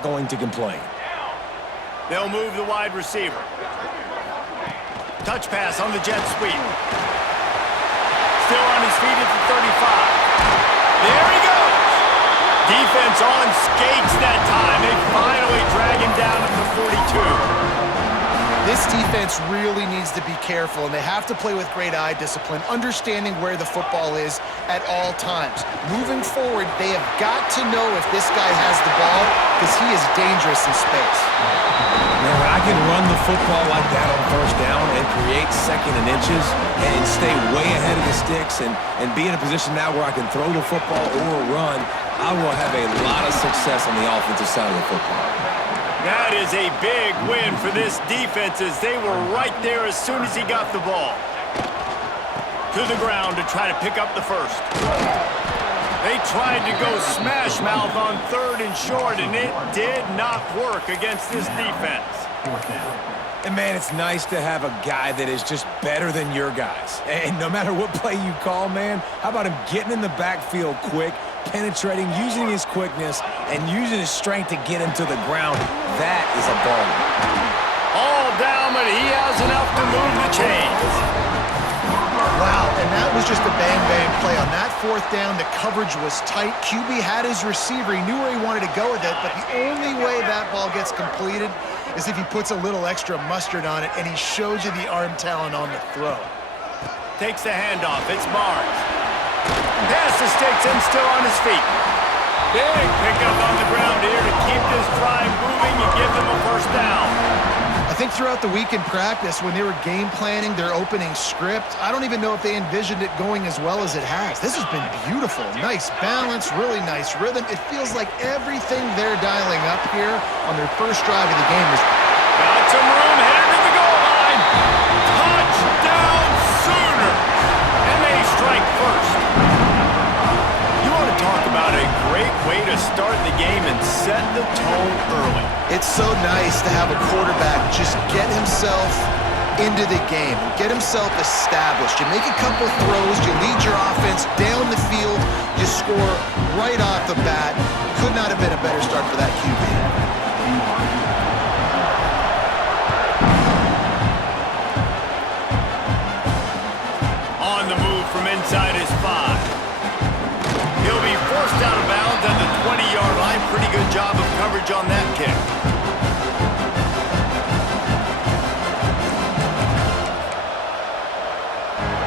not going to complain. They'll move the wide receiver. Touch pass on the jet sweep. Still on his feet at the 35. There he goes. Defense on skates that time. They finally drag him down at the 42. This defense really needs to be careful, and they have to play with great eye discipline, understanding where the football is at all times. Moving forward, they have got to know if this guy has the ball, because he is dangerous in space. Man, when I can run the football like that on first down and create second and inches and stay way ahead of the sticks and be in a position now where I can throw the football or run, I will have a lot of success on the offensive side of the football. That is a big win for this defense as they were right there as soon as he got the ball. To the ground to try to pick up the first. They tried to go smash mouth on 3rd and short, and it did not work against this defense. And, man, it's nice to have a guy that is just better than your guys. And no matter what play you call, man, how about him getting in the backfield quick, penetrating, using his quickness, and using his strength to get him to the ground? That is a baller. All down, but he has enough to move the chains. Wow, and that was just a bang-bang play. On that 4th down, the coverage was tight. QB had his receiver. He knew where he wanted to go with it, but the only way that ball gets completed is if he puts a little extra mustard on it, and he shows you the arm talent on the throw. Takes the handoff. It's Barnes. Pass the sticks and still on his feet. Big pickup on the ground here to keep this drive moving and give them a first down. I think throughout the week in practice, when they were game planning their opening script, I don't even know if they envisioned it going as well as it has. This has been beautiful. Nice balance, really nice rhythm. It feels like everything they're dialing up here on their first drive of the game is... Got some room, headed to the goal line. Touchdown Sooners! And they strike first. You want to talk about a great way to start the game and set the tone early. It's so nice to have a quarterback just get himself into the game, get himself established. You make a couple throws, you lead your offense down the field, you score right off the bat. Could not have been a better start for that QB. On the move from inside his 5. He'll be forced out of bounds at the 20-yard line. Pretty good job of coverage on that kick.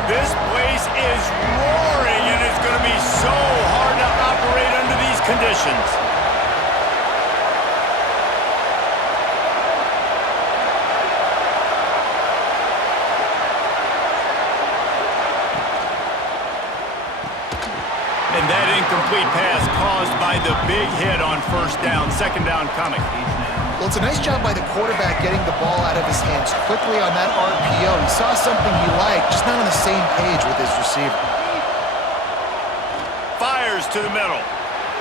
This place is roaring, and it's going to be so hard to operate under these conditions. And that incomplete pass caused by the big hit on first down. Second down coming. Well, it's a nice job by the quarterback getting the ball out of his hands quickly on that RPO. He saw something he liked, just not on the same page with his receiver. Fires to the middle.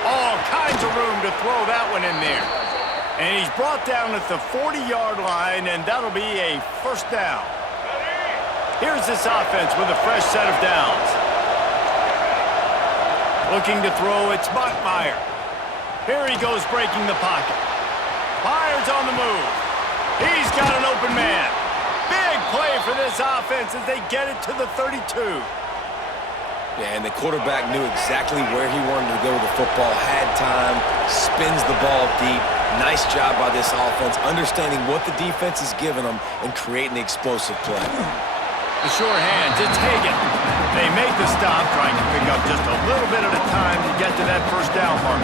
All kinds of room to throw that one in there. And he's brought down at the 40-yard line, and that'll be a first down. Here's this offense with a fresh set of downs. Looking to throw, it's Bachmeier. Here he goes breaking the pocket. Myers on the move. He's got an open man. Big play for this offense as they get it to the 32. Yeah, and the quarterback knew exactly where he wanted to go with the football, had time, spins the ball deep. Nice job by this offense, understanding what the defense is giving them and creating the explosive play. The short hands, it's Hagan. They make the stop, trying to pick up just a little bit at a time to get to that first down mark.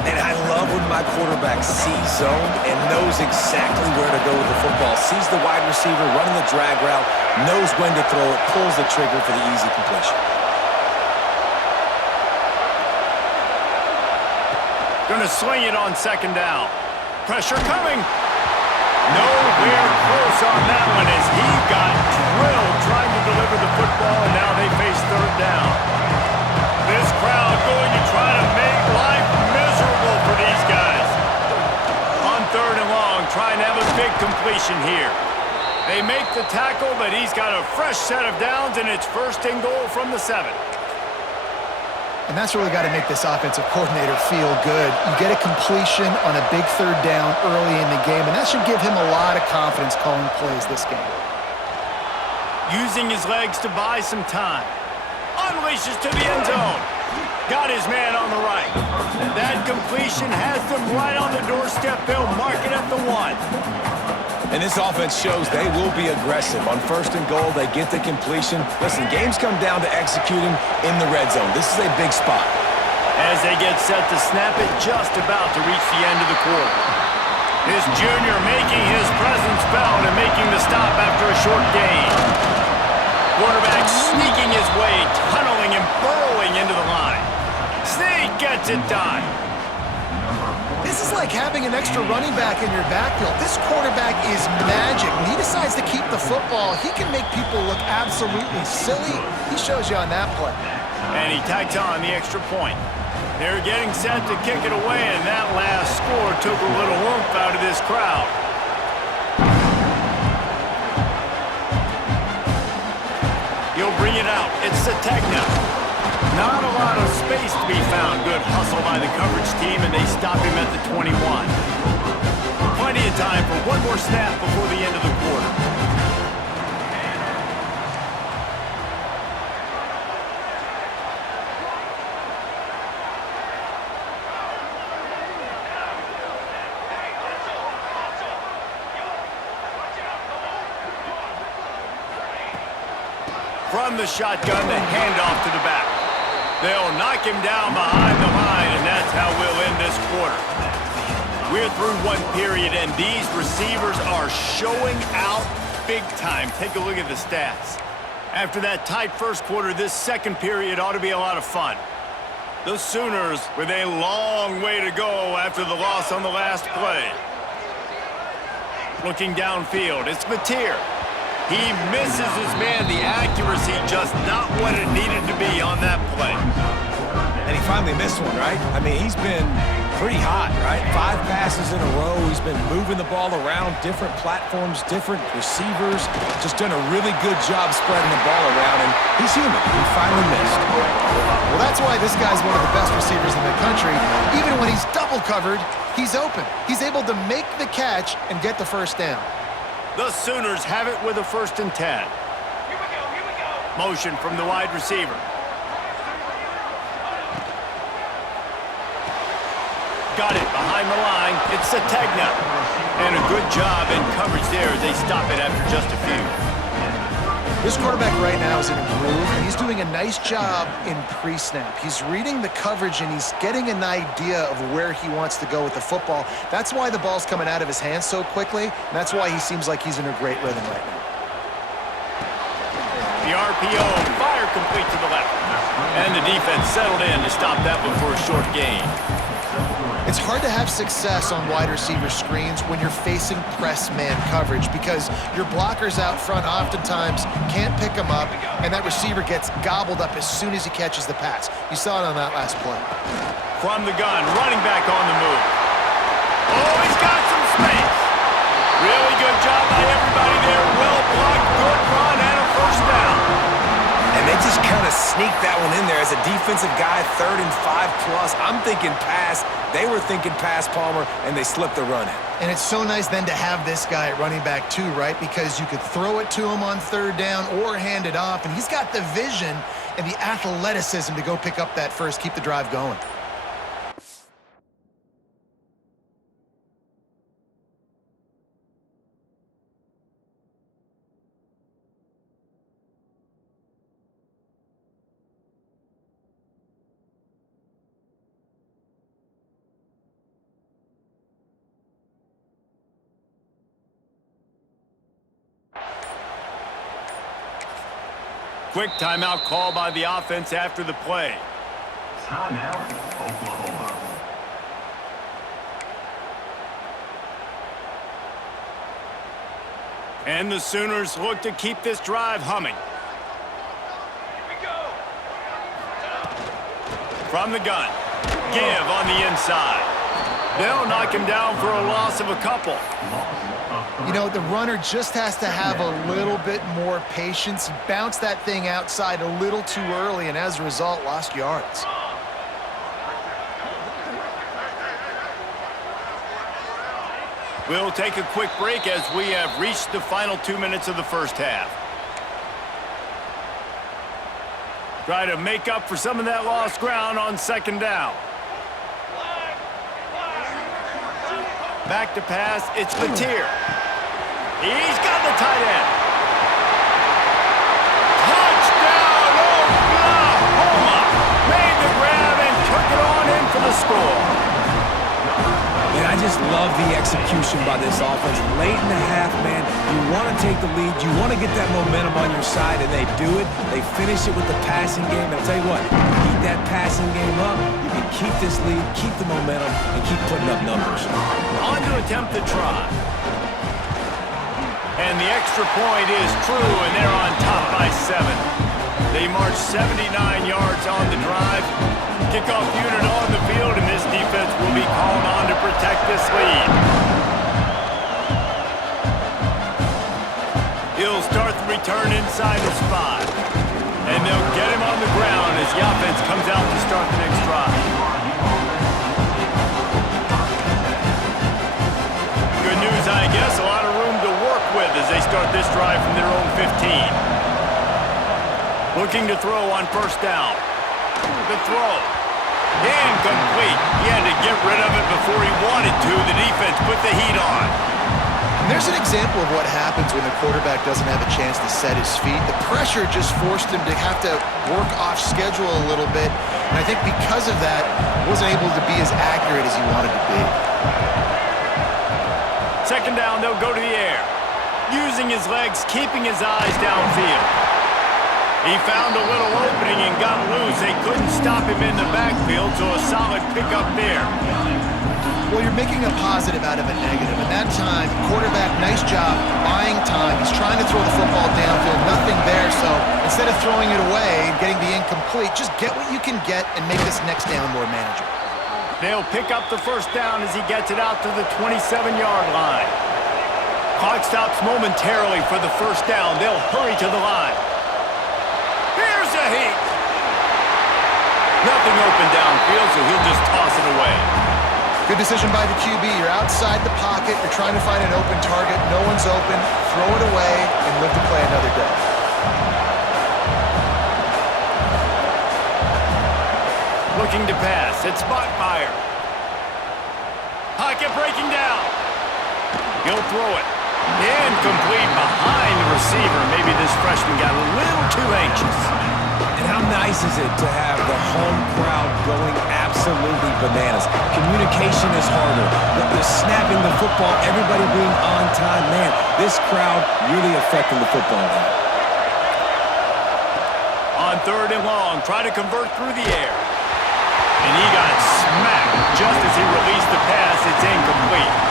And I love when my quarterback sees zone and knows exactly where to go with the football. Sees the wide receiver running the drag route, knows when to throw it, pulls the trigger for the easy completion. Gonna swing it on second down. Pressure coming. Nowhere close on that one as he got drilled trying to deliver the football, and now they face third down. This crowd going to try to make life miserable for these guys. On third and long, trying to have a big completion here. They make the tackle, but he's got a fresh set of downs, and it's first and goal from the 7. And that's really got to make this offensive coordinator feel good. You get a completion on a big third down early in the game, and that should give him a lot of confidence calling plays this game. Using his legs to buy some time. Unleashes to the end zone. Got his man on the right. That completion has them right on the doorstep. They'll mark it at the 1. And this offense shows they will be aggressive. On 1st and goal, they get the completion. Listen, games come down to executing in the red zone. This is a big spot. As they get set to snap it, just about to reach the end of the quarter. His junior making his presence felt and making the stop after a short gain. Quarterback sneaking his way, tunneling and burrowing into the line. Sneak gets it done. This is like having an extra running back in your backfield. This quarterback is magic. When he decides to keep the football, he can make people look absolutely silly. He shows you on that play. And he tags on the extra point. They're getting set to kick it away, and that last score took a little oomph out of this crowd. He'll bring it out. It's Sategna. Not a lot of space to be found. Good hustle by the coverage team, and they stop him at the 21. Plenty of time for one more snap before the end of the quarter. From the shotgun, the handoff to the back. They'll knock him down behind the line, and that's how we'll end this quarter. We're through one period, and these receivers are showing out big time. Take a look at the stats. After that tight first quarter, this second period ought to be a lot of fun. The Sooners with a long way to go after the loss on the last play. Looking downfield, it's Mateer. He misses his man. The accuracy just not what it needed to be on that play. And he finally missed one, right? I mean, he's been pretty hot, right? 5 passes in a row. He's been moving the ball around, different platforms, different receivers. Just done a really good job spreading the ball around, and he's human. He finally missed. Well, that's why this guy's one of the best receivers in the country. Even when he's double covered, he's open. He's able to make the catch and get the first down. The Sooners have it with a 1st and 10. Here we go. Motion from the wide receiver. Got it behind the line. It's Sategna. And a good job in coverage there as they stop it after just a few. This quarterback right now is in a groove, and he's doing a nice job in pre-snap. He's reading the coverage, and he's getting an idea of where he wants to go with the football. That's why the ball's coming out of his hands so quickly, and that's why he seems like he's in a great rhythm right now. The RPO, fire complete to the left. And the defense settled in to stop that one for a short gain. It's hard to have success on wide receiver screens when you're facing press man coverage because your blockers out front oftentimes can't pick them up, and that receiver gets gobbled up as soon as he catches the pass. You saw it on that last play. From the gun, running back on the move. Oh, he's got some space. Really good job by everybody there. Well blocked, good run, and a first down. And they just kind of sneaked that one in there as a defensive guy, 3rd and 5+. I'm thinking pass. They were thinking pass, Palmer, and they slipped the run in. And it's so nice then to have this guy at running back too, right? Because you could throw it to him on 3rd down or hand it off, and he's got the vision and the athleticism to go pick up that first, keep the drive going. Quick timeout call by the offense after the play. Timeout, Oklahoma. And the Sooners look to keep this drive humming. Here we go. From the gun. Give on the inside. They'll knock him down for a loss of a couple. You know, the runner just has to have a little bit more patience. He bounced that thing outside a little too early, and as a result, lost yards. We'll take a quick break as we have reached the final 2 minutes of the first half. Try to make up for some of that lost ground on second down. Back to pass, it's Latier. He's got the tight end. Touchdown, Oklahoma! Made the grab and took it on in for the score. And I just love the execution by this offense. Late in the half, man, you want to take the lead. You want to get that momentum on your side, and they do it. They finish it with the passing game. I'll tell you what, keep that passing game up. You can keep this lead, keep the momentum, and keep putting up numbers. On to attempt the try. And the extra point is true, and they're on top by 7. They march 79 yards on the drive. Kickoff unit on the field, and this defense will be called on to protect this lead. He'll start the return inside his 5. And they'll get him on the ground as the offense comes out to start the next drive. Good news, I guess, a lot of room to work with as they start this drive from their own 15. Looking to throw on first down. The throw. Incomplete. He had to get rid of it before he wanted to. The defense put the heat on. And there's an example of what happens when the quarterback doesn't have a chance to set his feet. The pressure just forced him to have to work off schedule a little bit. And I think because of that, he wasn't able to be as accurate as he wanted to be. Second down, they'll go to the air. Using his legs, keeping his eyes downfield. He found a little opening and got loose. They couldn't stop him in the backfield, so a solid pickup there. Well, you're making a positive out of a negative. And that time, quarterback, nice job, buying time. He's trying to throw the football downfield, nothing there. So instead of throwing it away and getting the incomplete, just get what you can get and make this next down more manageable. They'll pick up the first down as he gets it out to the 27-yard line. Clock stops momentarily for the first down. They'll hurry to the line. Here's a heat. Nothing open downfield, so he'll just toss it away. Good decision by the QB. You're outside the pocket. You're trying to find an open target. No one's open. Throw it away and live to play another day. Looking to pass. It's Bachmeier. Pocket breaking down. He'll throw it. Incomplete behind the receiver. Maybe this freshman got a little too anxious. And how nice is it to have the home crowd going absolutely bananas? Communication is harder. The snapping the football, everybody being on time. Man, this crowd really affecting the football game. On third and long, try to convert through the air. And he got smacked just as he released the pass. It's incomplete.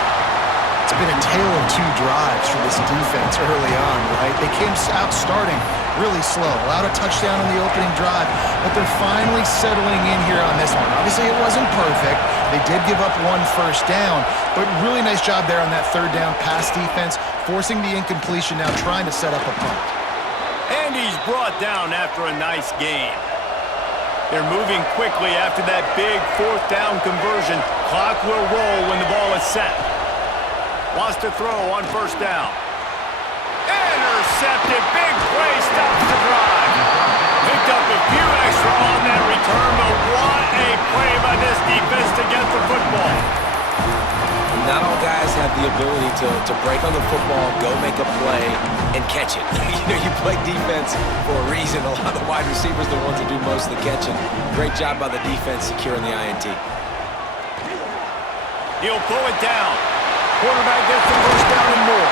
It's been a tale of two drives for this defense early on, right? They came out starting really slow, allowed a touchdown on the opening drive, but they're finally settling in here on this one. Obviously, it wasn't perfect. They did give up one first down, but really nice job there on that third down pass defense, forcing the incompletion, now trying to set up a punt. And he's brought down after a nice gain. They're moving quickly after that big fourth down conversion. Clock will roll when the ball is set. Wants to throw on first down. Intercepted. Big play. Stops the drive. Picked up a few extra on that return, but what a play by this defense to get the football. Not all guys have the ability to break on the football, go make a play, and catch it. You play defense for a reason. A lot of the wide receivers are the ones that do most of the catching. Great job by the defense securing the INT. He'll pull it down. Quarterback gets the first down and more.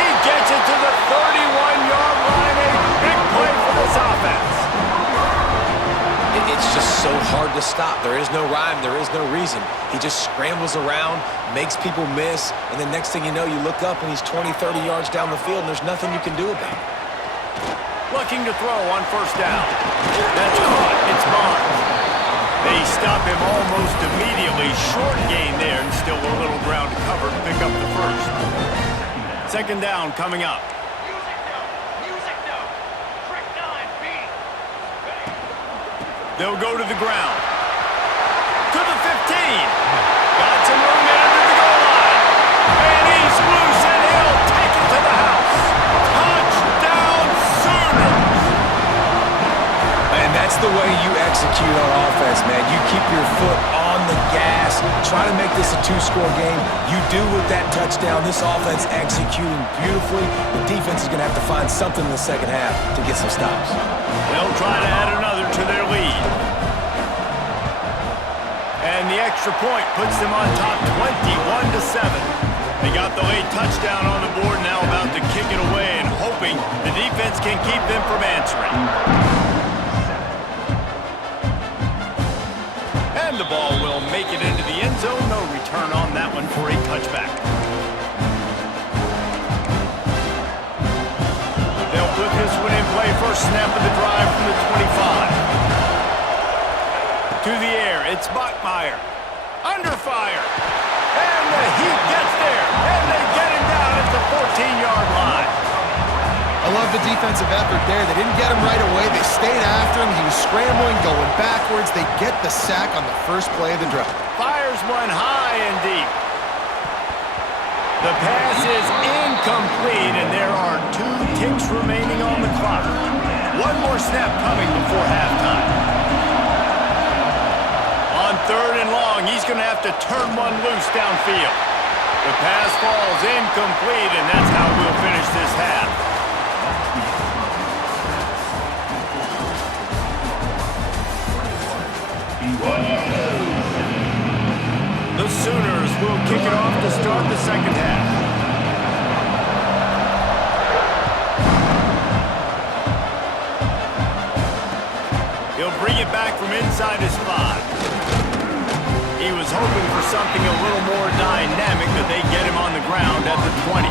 He gets it to the 31-yard line. A big play for this offense. It's just so hard to stop. There is no rhyme. There is no reason. He just scrambles around, makes people miss, and the next thing you know, you look up and he's 20, 30 yards down the field, and there's nothing you can do about it. Looking to throw on first down. That's caught. It's Barnes. They stop him almost immediately. Short gain there, and still a little ground to cover to pick up the first. Second down coming up. They'll go to the ground. To the 15. Got some room into the goal line. And execute on offense, man. You keep your foot on the gas. Try to make this a two-score game. You do with that touchdown. This offense executing beautifully. The defense is going to have to find something in the second half to get some stops. They'll try to add another to their lead. And the extra point puts them on top 21-7. They got the late touchdown on the board, now about to kick it away and hoping the defense can keep them from answering. And the ball will make it into the end zone. No return on that one for a touchback. They'll put this one in play. First snap of the drive from the 25. To the air, it's Bachmeier. Under fire. And the Heat gets there. And they get him down at the 14-yard line. I love the defensive effort there. They didn't get him right away. They stayed after him. He was scrambling, going backwards. They get the sack on the first play of the drive. Fires one high and deep. The pass is incomplete, and there are 2 ticks remaining on the clock. One more snap coming before halftime. On 3rd and long, he's going to have to turn one loose downfield. The pass falls incomplete, and that's how we'll finish this half. The Sooners will kick it off to start the second half. He'll bring it back from inside his 5. He was hoping for something a little more dynamic, but they get him on the ground at the 20.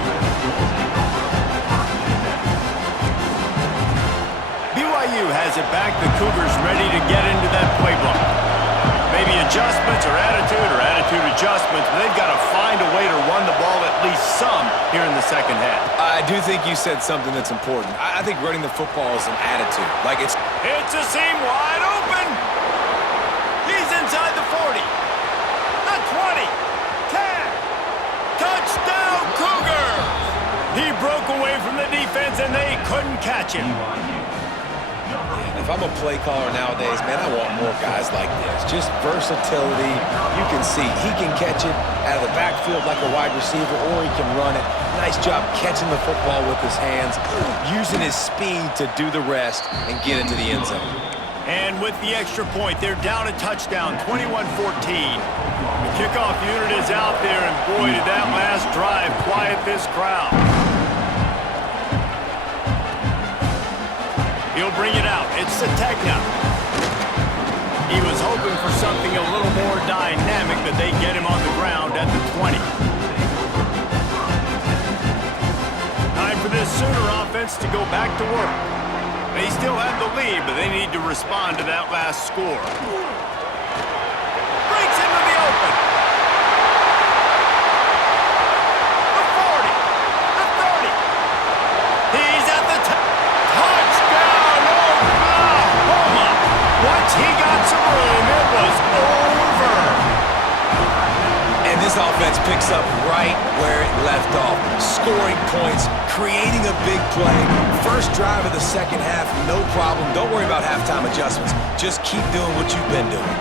BYU has it back. The Cougars ready to get into that playbook. Maybe adjustments or attitude adjustments, but they've got to find a way to run the ball at least some here in the second half. I do think you said something that's important. I think running the football is an attitude. Like it's a seam wide open. He's inside the 40. The 20. 10. Touchdown, Cougars! He broke away from the defense, and they couldn't catch him. If I'm a play caller nowadays, man, I want more guys like this. Just versatility. You can see he can catch it out of the backfield like a wide receiver, or he can run it. Nice job catching the football with his hands, using his speed to do the rest and get into the end zone. And with the extra point, they're down a touchdown, 21-14. The kickoff unit is out there, and boy, did that last drive quiet this crowd. He'll bring it out. It's Sategna. He was hoping for something a little more dynamic, but they get him on the ground at the 20. Time for this Sooner offense to go back to work. They still have the lead, but they need to respond to that last score. Breaks into the open. The 40. The 30. He's at the touchdown, Oklahoma. Once he got some room, it was over. And this offense picks up right where it left off. Scoring points, creating a big play. First drive of the second half, no problem. Don't worry about halftime adjustments. Just keep doing what you've been doing.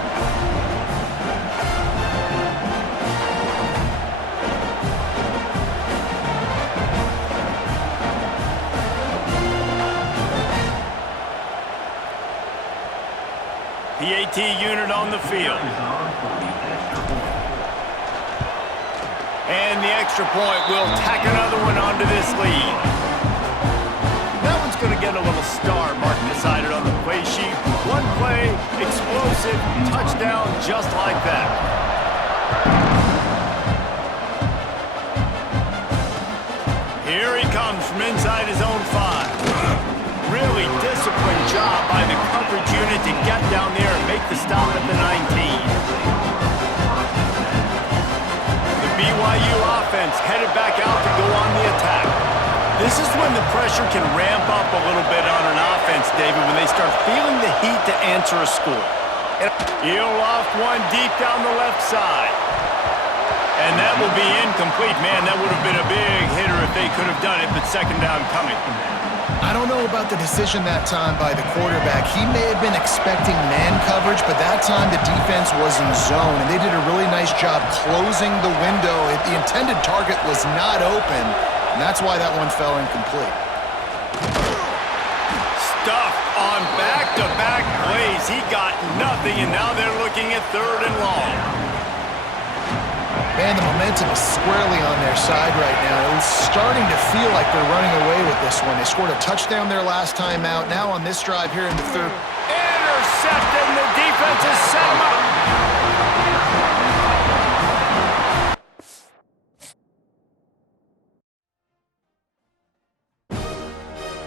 The AT unit on the field. And the extra point will tack another one onto this lead. That one's going to get a little star mark decided on the play sheet. One play, explosive, touchdown, just like that. Here he comes from inside his own 5. Really disciplined job by the coverage unit to get down there and make the stop at the 19. The BYU offense headed back out to go on the attack. This is when the pressure can ramp up a little bit on an offense, David, when they start feeling the heat to answer a score. He'll loft one deep down the left side. And that will be incomplete. Man, that would have been a big hitter if they could have done it, but second down coming. I don't know about the decision that time by the quarterback. He may have been expecting man coverage, but that time the defense was in zone, and they did a really nice job closing the window. The intended target was not open, and that's why that one fell incomplete. Stuffed on back-to-back plays. He got nothing, and now they're looking at 3rd and long. Man, the momentum is squarely on their side right now. It's starting to feel like they're running away with this one. They scored a touchdown their last time out. Now on this drive here in the 3rd. Intercepted, and the defense has set him up.